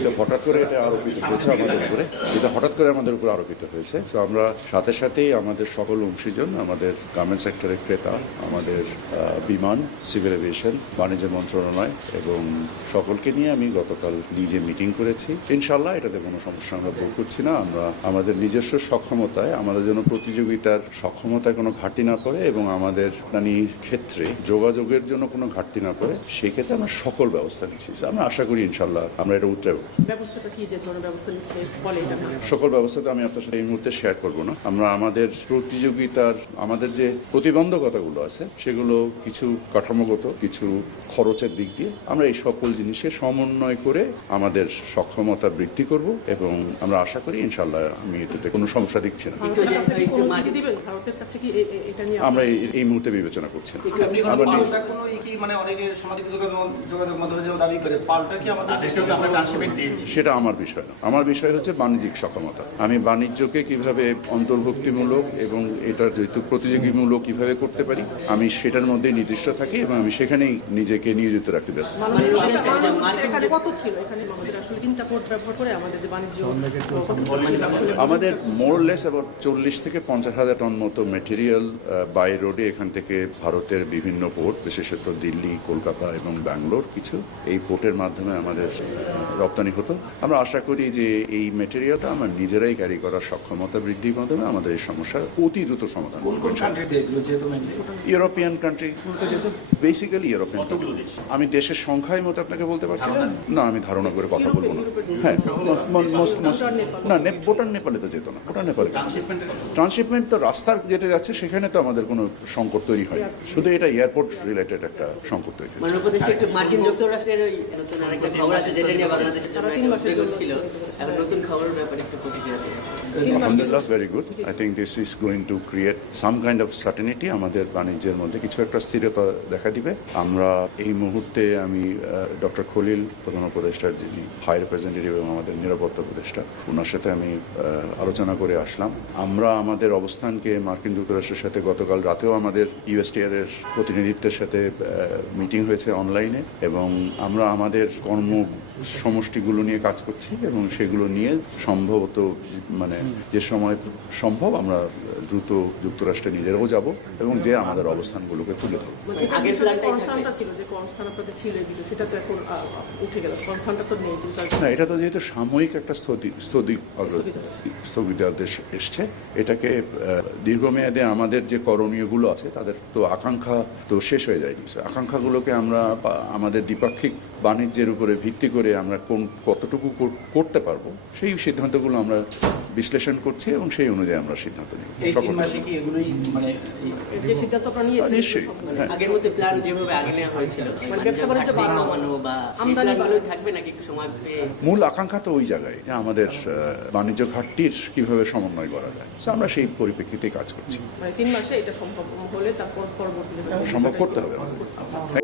এটা হঠাৎ করে এটা আরোপিত হয়েছে আমাদের উপরে, এটা হঠাৎ করে আমাদের উপর আরোপিত হয়েছে। তো আমরা সাথে সাথেই আমাদের সকল অংশীজন, আমাদের গার্মেন্ট সেক্টরের ক্রেতা, আমাদের বিমান, সিভিল এভিয়েশন, বাণিজ্য মন্ত্রণালয় এবং সকলকে নিয়ে আমি গতকাল নিজে মিটিং করেছি। ইনশাল্লাহ এটাতে কোনো সমস্যা আমরা ভোগ করছি না। আমরা আমাদের নিজস্ব সক্ষমতায়, আমাদের জন্য প্রতিযোগিতার সক্ষমতায় কোনো ঘাটতি না পড়ে এবং আমাদের ক্ষেত্রে যোগাযোগের জন্য কোনো ঘাটতি না পড়ে, সেই ক্ষেত্রে আমরা সকল ব্যবস্থা নিচ্ছি। আমরা আশা করি ইনশাল্লাহ আমরা এটা উত্তরে সকল ব্যবস্থা তো আমি আপনার সাথে এই মুহূর্তে শেয়ার করবো না। আমরা আমাদের প্রতিযোগিতার আমাদের যে প্রতিবন্ধকতাগুলো আছে সেগুলো কিছু কাঠামোগত, কিছু খরচের দিক দিয়ে আমরা এই সকল জিনিসের সমন্বয় করে আমাদের সক্ষমতা বৃদ্ধি করব এবং আমরা আশা করি ইনশাল্লাহ আমি এটাতে কোনো সমস্যা দেখছি না। আমরা এই মুহূর্তে বিবেচনা করছি না। সেটা আমার বিষয় না। আমার বিষয় হচ্ছে বাণিজ্যিক সক্ষমতা। আমি বাণিজ্যকে কিভাবে অন্তর্ভুক্তিমূলক এবং এটার যেহেতু প্রতিযোগীমূলক কিভাবে করতে পারি, আমি সেটার মধ্যে নির্দিষ্ট থাকি এবং আমি সেখানেই নিজেকে নিয়োজিত রাখতে পারি। আমাদের মোরলেস অ্যাবাউট 40 থেকে 50,000 টন মতো মেটেরিয়াল বাই রোডে এখান থেকে ভারতের বিভিন্ন পোর্ট, বিশেষত দিল্লি, কলকাতা এবং ব্যাঙ্গালোর কিছু এই পোর্টের মাধ্যমে আমাদের রপ্তানি হতো। আমরা আশা করি যে এই মেটেরিয়ালটা আমরা নিজেরাই ক্যারি করার সক্ষমতা বৃদ্ধির মাধ্যমে আমাদের এই সমস্যার অতি দ্রুত সমাধান করব। European country, basically European. আমি দেশের সংখ্যায় মতো আপনাকে বলতে পারছি না, আমি ধারণা করে কথা বলবো না। হ্যাঁ, না, ভুটান নেপালে তো যেত না। ভুটান নেপালে ট্রান্সশিপমেন্ট তো রাস্তার যেতে যাচ্ছে, সেখানে তো আমাদের কোনো সংকট তৈরি হয়, শুধু এটা এয়ারপোর্ট রিলেটেড একটা সংকট তৈরি হয়েছে। Alhamdulillah, very good. I think this is going to create some kind of certainty. আমাদের বাণিজ্যের মধ্যে কিছু একটা স্থিরতা দেখা দিবে। আমরা এই মুহূর্তে আমি ডক্টর খলিল, প্রধান উপদেষ্টার যিনি হাই রিপ্রেজেন্টেটিভ এবং আমাদের নিরাপত্তা উপদেষ্টা, ওনার সাথে আমি আলোচনা করে আসলাম। আমরা আমাদের অবস্থানকে মার্কিন যুক্তরাষ্ট্রের সাথে গতকাল রাতেও আমাদের ইউএসটিআর এর প্রতিনিধিত্বের সাথে মিটিং হয়েছে অনলাইনে এবং আমরা আমাদের কর্ম সমষ্টিগুলো নিয়ে কাজ করছি এবং সেগুলো নিয়ে সম্ভবত যে সময় সম্ভব আমরা দ্রুত যুক্তরাষ্ট্রে নিজেরাও যাব এবং যে আমাদের অবস্থানগুলোকে তুলে ধরব। না, এটা তো যেহেতু সাময়িক একটা স্থগিতাদেশ এসছে, এটাকে দীর্ঘমেয়াদে আমাদের যে করণীয়গুলো আছে তাদের তো আকাঙ্ক্ষা তো শেষ হয়ে যায়নি। আকাঙ্ক্ষাগুলোকে আমরা আমাদের দ্বিপাক্ষিক বাণিজ্যের উপরে ভিত্তি করে আমরা কতটুকু করতে পারবো সেই সিদ্ধান্তগুলো আমরা বিশ্লেষণ করছি এবং সেই অনুযায়ী আমরা সিদ্ধান্ত নিই। নিশ্চয়ই মূল আকাঙ্ক্ষা তো ওই জায়গায় যে আমাদের বাণিজ্য ঘাটতির কিভাবে সমন্বয় করা যায়, আমরা সেই পরিপ্রেক্ষিতে কাজ করছি। 3 মাসে এটা সম্ভব হলে তারপর সম্ভব করতে হবে আমাদের।